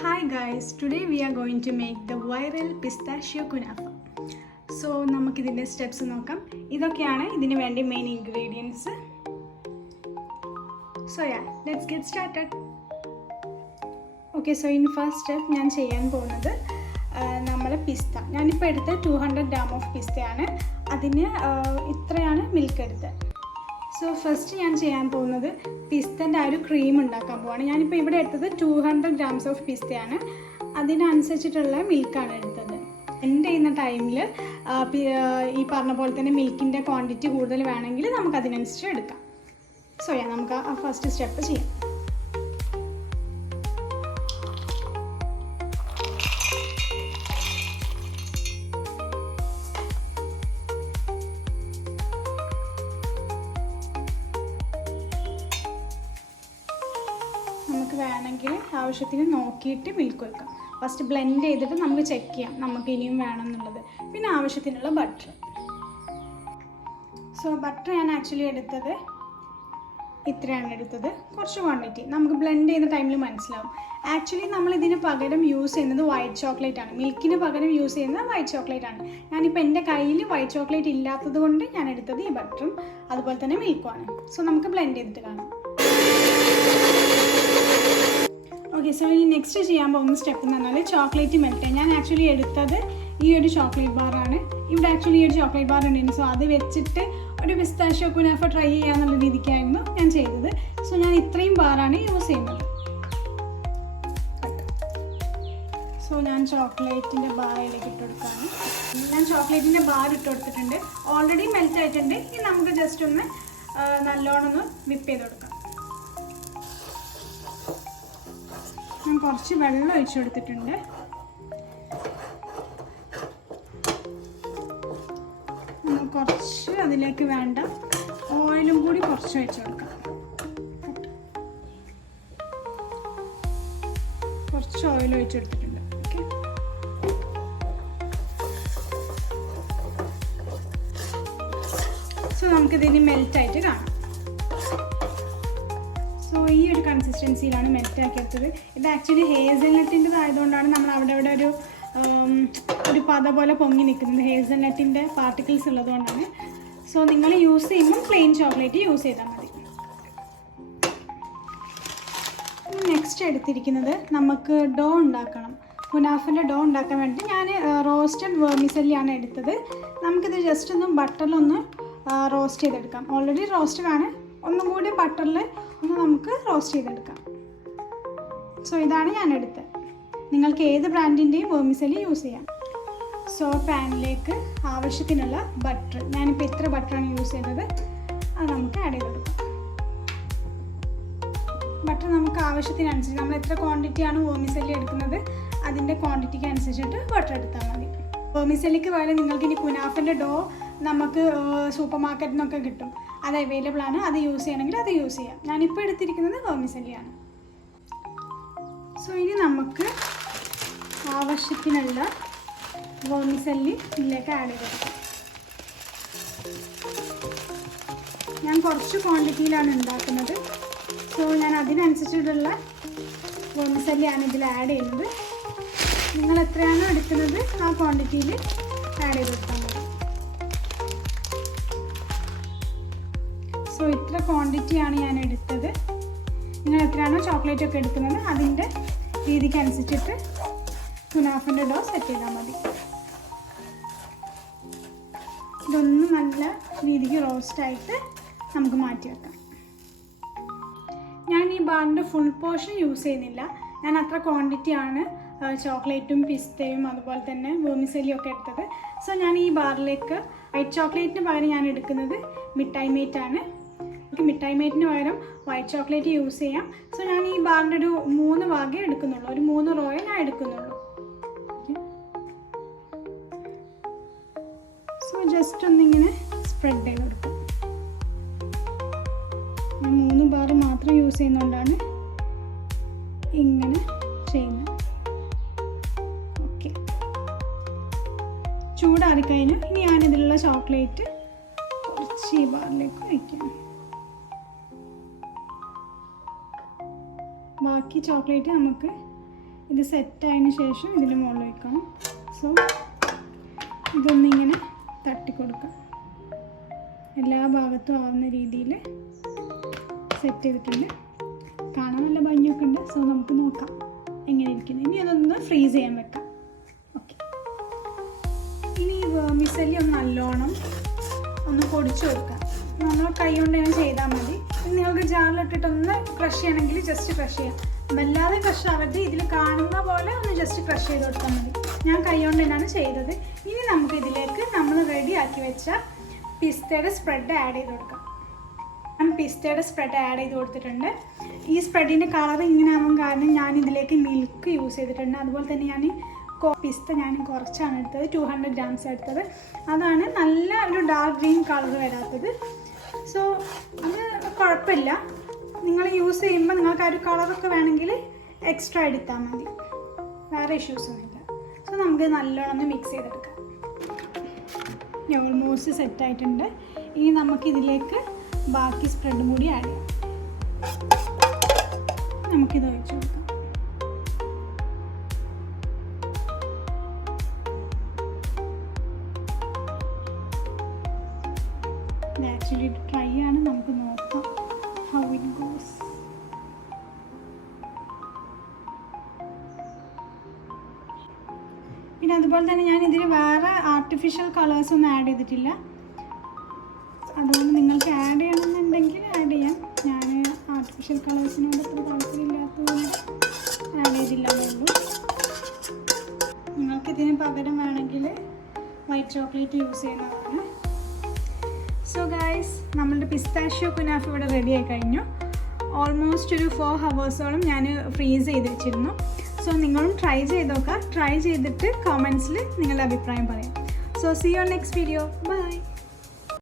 Hi guys, today we are going to make the viral pistachio kunafa. So നമുക്ക് ഇതിന്റെ steps നോക്കാം. ഇതൊക്കെയാണ് ഇതിനു വേണ്ടി main ingredients. So yeah, let's get started. Okay, so in first step ഞാൻ ചെയ്യാൻ പോകുന്നത് നമ്മളെ പിസ്ത. ഞാനിപ്പോൾ എടുത്ത 200 gram ഓഫ് പിസ്തയാണ്. അതിന് ഇത്രയാണ് മിൽക്ക് എടുത്തത്. സോ ഫസ്റ്റ് ഞാൻ ചെയ്യാൻ പോകുന്നത് പിസ്തൻ്റെ ആ ഒരു ക്രീം ഉണ്ടാക്കാൻ പോവാണ്. ഞാനിപ്പോൾ ഇവിടെ എടുത്തത് 200 grams ഓഫ് പിസ്തയാണ്. അതിനനുസരിച്ചിട്ടുള്ള മിൽക്കാണ് എടുത്തത്. എൻ്റെ ചെയ്യുന്ന ടൈമിൽ ഈ പറഞ്ഞ പോലെ തന്നെ മിൽക്കിൻ്റെ ക്വാണ്ടിറ്റി കൂടുതൽ വേണമെങ്കിൽ നമുക്ക് അതിനനുസരിച്ച് എടുക്കാം. സോ നമുക്ക് ആ ഫസ്റ്റ് സ്റ്റെപ്പ് ചെയ്യാം. നമുക്ക് വേണമെങ്കിൽ ആവശ്യത്തിന് നോക്കിയിട്ട് മിൽക്ക് വെക്കാം. ഫസ്റ്റ് ബ്ലെൻഡ് ചെയ്തിട്ട് നമുക്ക് ചെക്ക് ചെയ്യാം നമുക്ക് ഇനിയും വേണമെന്നുള്ളത്. പിന്നെ ആവശ്യത്തിനുള്ള ബട്ടർ. സോ ബട്ടർ ഞാൻ ആക്ച്വലി എടുത്തത് ഇത്രയാണ് എടുത്തത്. കുറച്ച് ക്വാണ്ടിറ്റി നമുക്ക് ബ്ലെൻഡ് ചെയ്യുന്ന ടൈമിൽ മനസ്സിലാവും. ആക്ച്വലി നമ്മൾ ഇതിന് പകരം യൂസ് ചെയ്യുന്നത് വൈറ്റ് ചോക്ലേറ്റ് ആണ്. മിൽക്കിന് പകരം യൂസ് ചെയ്യുന്നത് വൈറ്റ് ചോക്ലേറ്റ് ആണ്. ഞാനിപ്പോൾ എൻ്റെ കയ്യിൽ വൈറ്റ് ചോക്ലേറ്റ് ഇല്ലാത്തത് കൊണ്ട് ഞാൻ എടുത്തത് ഈ ബട്ടറും അതുപോലെ തന്നെ മിൽക്കുമാണ്. സോ നമുക്ക് ബ്ലെൻഡ് ചെയ്തിട്ട് കാണാം. ഓക്കെ, സോ ഇനി നെക്സ്റ്റ് ചെയ്യാൻ പോകുന്ന സ്റ്റെപ്പ് എന്ന് പറഞ്ഞാൽ ചോക്ലേറ്റ് മെൽറ്റ്. ഞാൻ ആക്ച്വലി എടുത്തത് ഈ ഒരു ചോക്ലേറ്റ് ബാറാണ്. ഇവിടെ ആക്ച്വലി ഈ ഒരു ചോക്ലേറ്റ് ബാർ ഉണ്ടായിരുന്നു. സോ അത് വെച്ചിട്ട് ഒരു പിസ്താഷ്യോ കുനാഫ ട്രൈ ചെയ്യാന്നുള്ള രീതിക്കായിരുന്നു ഞാൻ ചെയ്തത്. സോ ഞാൻ ഇത്രയും ബാറാണ് യൂസ് ചെയ്യുന്നത്. സോ ഞാൻ ചോക്ലേറ്റിൻ്റെ ബാറിലേക്ക് ഇട്ട് കൊടുക്കുകയാണ്. ഞാൻ ചോക്ലേറ്റിൻ്റെ ബാർ ഇട്ട് കൊടുത്തിട്ടുണ്ട്. ഓൾറെഡി മെൽറ്റ് ആയിട്ടുണ്ട്. ഇനി നമുക്ക് ജസ്റ്റ് ഒന്ന് നല്ലോണം ഒന്ന് വിപ്പ് ചെയ്ത് കൊടുക്കാം. ഞാൻ കുറച്ച് വെള്ളം ഒഴിച്ചു കൊടുത്തിട്ടുണ്ട്. കുറച്ച് അതിലേക്ക് വേണ്ട ഓയിലും കൂടി കുറച്ച് ഒഴിച്ചു കൊടുക്കാം. കുറച്ച് ഓയിൽ ഒഴിച്ചു കൊടുത്തിട്ടുണ്ട്. ഓക്കെ, സോ നമുക്കിതിന് മെൽറ്റായിട്ട് കാണാം. സോ ഈ ഒരു കൺസിസ്റ്റൻസിയിലാണ് മെൽറ്റ് ആക്കിയെടുത്തത്. ഇത് ആക്ച്വലി ഹേസൽനട്ടിൻ്റെതായതുകൊണ്ടാണ് നമ്മൾ അവിടെ ഇവിടെ ഒരു പത പോലെ പൊങ്ങി നിൽക്കുന്നത്. ഹേസൽനട്ടിൻ്റെ പാർട്ടിക്കിൾസ് ഉള്ളതുകൊണ്ടാണ്. സോ നിങ്ങൾ യൂസ് ചെയ്യുമ്പോൾ പ്ലെയിൻ ചോക്ലേറ്റ് യൂസ് ചെയ്താൽ മതി. നെക്സ്റ്റ് എടുത്തിരിക്കുന്നത് നമുക്ക് ഡോ ഉണ്ടാക്കണം. കുനാഫിൻ്റെ ഡോ ഉണ്ടാക്കാൻ വേണ്ടി ഞാൻ റോസ്റ്റഡ് വെർമിസെല്ലിയാണ് എടുത്തത്. നമുക്കിത് ജസ്റ്റ് ഒന്ന് ബട്ടറിലൊന്ന് റോസ്റ്റ് ചെയ്തെടുക്കാം. ഓൾറെഡി റോസ്റ്റഡ് ആണ്. ഒന്നും കൂടി ബട്ടറിൽ ഒന്ന് നമുക്ക് റോസ്റ്റ് ചെയ്തെടുക്കാം. സോ ഇതാണ് ഞാൻ എടുത്തത്. നിങ്ങൾക്ക് ഏത് ബ്രാൻഡിൻ്റെയും വെർമിസെല്ലി യൂസ് ചെയ്യാം. സോ പാനിലേക്ക് ആവശ്യത്തിനുള്ള ബട്ടർ, ഞാനിപ്പോൾ ഇത്ര ബട്ടറാണ് യൂസ് ചെയ്തത്, അത് നമുക്ക് ആഡ് ചെയ്ത് കൊടുക്കാം. ബട്ടർ നമുക്ക് ആവശ്യത്തിനനുസരിച്ച് നമ്മൾ എത്ര ക്വാണ്ടിറ്റിയാണ് വെർമിസെല്ലി എടുക്കുന്നത് അതിൻ്റെ ക്വാണ്ടിറ്റിക്ക് അനുസരിച്ചിട്ട് ബട്ടർ എടുത്താൽ മതി. വെർമിസെല്ലിക്ക് പകരം നിങ്ങൾക്ക് ഇനി കുനാഫിൻ്റെ ഡോ നമുക്ക് സൂപ്പർ മാർക്കറ്റിൽ നിന്നൊക്കെ കിട്ടും. അത് അവൈലബിൾ ആണ്. അത് യൂസ് ചെയ്യണമെങ്കിൽ അത് യൂസ് ചെയ്യാം. ഞാനിപ്പോൾ എടുത്തിരിക്കുന്നത് വെർമിസെല്ലിയാണ്. സോ ഇനി നമുക്ക് ആവശ്യത്തിനുള്ള വെർമിസെല്ലി ഇതിലേക്ക് ആഡ് ചെയ്ത് കൊടുക്കാം. ഞാൻ കുറച്ച് ക്വാണ്ടിറ്റിയിലാണ് ഉണ്ടാക്കുന്നത്. സോ ഞാൻ അതിനനുസരിച്ചിട്ടുള്ള വെർമിസെല്ലിയാണ് ഇതിൽ ആഡ് ചെയ്യുന്നത്. നിങ്ങൾ എത്രയാണോ എടുക്കുന്നത് ആ ക്വാണ്ടിറ്റിയിൽ ആഡ് ചെയ്ത് കൊടുത്താൽ മതി. സോ ഇത്ര ക്വാണ്ടിറ്റിയാണ് ഞാൻ എടുത്തത്. നിങ്ങൾ എത്രയാണോ ചോക്ലേറ്റ് ഒക്കെ എടുക്കുന്നത് അതിൻ്റെ രീതിക്ക് അനുസരിച്ചിട്ട് കുനാഫിൻ്റെ ഡോ സെറ്റ് ചെയ്താൽ മതി. ഇതൊന്ന് നല്ല രീതിക്ക് റോസ്റ്റായിട്ട് നമുക്ക് മാറ്റി വെക്കാം. ഞാൻ ഈ ബാറിൻ്റെ ഫുൾ പോർഷൻ യൂസ് ചെയ്യുന്നില്ല. ഞാൻ അത്ര ക്വാണ്ടിറ്റിയാണ് ചോക്ലേറ്റും പിസ്തയും അതുപോലെ തന്നെ വെർമിസെല്ലിയും ഒക്കെ എടുത്തത്. സോ ഞാൻ ഈ ബാറിലേക്ക് വൈറ്റ് ചോക്ലേറ്റിന് പകരം ഞാൻ എടുക്കുന്നത് മിഠായി മേറ്റാണ്. മിഠായി മേറ്റിന് പകരം വൈറ്റ് ചോക്ലേറ്റ് യൂസ് ചെയ്യാം. സോ ഞാൻ ഈ ബാറിൻ്റെ ഒരു 3 ഭാഗമേ എടുക്കുന്നുള്ളൂ. ഒരു 3 റോയെ ഞാൻ എടുക്കുന്നുള്ളൂ. സോ ജസ്റ്റ് ഒന്നിങ്ങനെ സ്പ്രെഡ് ചെയ്ത് കൊടുക്കും. ഞാൻ 3 ബാർ മാത്രം യൂസ് ചെയ്യുന്നതുകൊണ്ടാണ് ഇങ്ങനെ ചെയ്യുന്നത്. ഓക്കെ, ചൂടാറിക്കഴിഞ്ഞാൽ ഇനി ഞാനിതിലുള്ള ചോക്ലേറ്റ് കുറച്ച് ഈ ബാറിലേക്ക് വയ്ക്കാം. ബാക്കി ചോക്ലേറ്റ് നമുക്ക് ഇത് സെറ്റായതിന് ശേഷം ഇതിന് മുകളിൽ വയ്ക്കണം. സോ ഇതൊന്നിങ്ങനെ തട്ടിക്കൊടുക്കാം. എല്ലാ ഭാഗത്തും ആവുന്ന രീതിയിൽ സെറ്റ് ചെയ്തിട്ടുണ്ട്. കാണാൻ നല്ല ഭംഗിയൊക്കെ ഉണ്ട്. സോ നമുക്ക് നോക്കാം എങ്ങനെ ഇരിക്കുന്നത്. ഇനി അതൊന്ന് ഫ്രീസ് ചെയ്യാൻ വെക്കാം. ഓക്കെ, ഇനി വെർമിസെല്ലി ഒന്ന് നല്ലോണം ഒന്ന് പൊടിച്ചു കൊടുക്കാം. നമ്മൾ കൈ കൊണ്ട് തന്നെ ചെയ്താൽ മതി. നിങ്ങൾക്ക് ജാറിലിട്ടിട്ടൊന്ന് ക്രഷ് ചെയ്യണമെങ്കിൽ ജസ്റ്റ് ക്രഷ് ചെയ്യാം. വല്ലാതെ ക്രഷ് ആവരുത്. ഇതിൽ കാണുന്ന പോലെ ഒന്ന് ജസ്റ്റ് ക്രഷ് ചെയ്ത് കൊടുത്താൽ മതി. ഞാൻ കൈ കൊണ്ട് തന്നെയാണ് ചെയ്തത്. ഇനി നമുക്ക് ഇതിലേക്ക് നമ്മൾ റെഡിയാക്കി വെച്ച പിസ്തയുടെ സ്പ്രെഡ് ആഡ് ചെയ്ത് കൊടുക്കാം. ഞാൻ പിസ്തയുടെ സ്പ്രെഡ് ആഡ് ചെയ്ത് കൊടുത്തിട്ടുണ്ട്. ഈ സ്പ്രെഡിൻ്റെ കളർ ഇങ്ങനെ ആവാൻ കാരണം ഞാൻ ഇതിലേക്ക് മിൽക്ക് യൂസ് ചെയ്തിട്ടുണ്ട്. അതുപോലെ തന്നെ ഞാൻ പിസ്ത ഞാൻ കുറച്ചാണ് എടുത്തത്, 200 grams എടുത്തത്. അതാണ് നല്ല ഒരു ഡാർക്ക് ഗ്രീൻ കളർ വരാത്തത്. സോ അത് കുഴപ്പമില്ല. നിങ്ങൾ യൂസ് ചെയ്യുമ്പോൾ നിങ്ങൾക്ക് ആ ഒരു കളറൊക്കെ വേണമെങ്കിൽ എക്സ്ട്രാ എടുത്താൽ മതി. വേറെ ഇഷ്യൂസൊന്നുമില്ല. സോ നമുക്ക് നല്ലോണം ഒന്ന് മിക്സ് ചെയ്തെടുക്കാം. ഓൾമോസ്റ്റ് സെറ്റായിട്ടുണ്ട്. ഇനി നമുക്കിതിലേക്ക് ബാക്കി സ്പ്രെഡും കൂടി ആഡ് ചെയ്യാം. നമുക്കിത് ഒഴിച്ചു കൊടുക്കാം. ആക്ച്വലി ട്രൈ ആണ്. നമുക്ക് നോക്കാം ഹൗ ഇറ്റ് ഗോസ്. പിന്നെ അതുപോലെ തന്നെ ഞാൻ ഇതിൽ വേറെ ആർട്ടിഫിഷ്യൽ കളേഴ്സ് ഒന്നും ആഡ് ചെയ്തിട്ടില്ല. അതുകൊണ്ട് നിങ്ങൾക്ക് ആഡ് ചെയ്യണമെന്നുണ്ടെങ്കിൽ ആഡ് ചെയ്യാം. ഞാൻ ആർട്ടിഫിഷ്യൽ കളേഴ്സിനോട് അത്ര താല്പര്യമില്ലാത്തതുകൊണ്ട് ആഡ് ചെയ്തില്ലെന്നുള്ളൂ. നിങ്ങൾക്കിതിന് പകരം വേണമെങ്കിൽ വൈറ്റ് ചോക്ലേറ്റ് യൂസ് ചെയ്യുന്നതാണ്. സോ ഗൈസ്, നമ്മളുടെ പിസ്താഷ്യോ കുനാഫ ഇവിടെ റെഡി ആയി കഴിഞ്ഞു. ഓൾമോസ്റ്റ് ഒരു 4 hours ഞാൻ ഫ്രീസ് ചെയ്ത് വെച്ചിരുന്നു. സോ നിങ്ങളും ട്രൈ ചെയ്ത് നോക്കുക. ട്രൈ ചെയ്തിട്ട് കമൻസിൽ നിങ്ങളുടെ അഭിപ്രായം പറയാം. So see you on next video. By.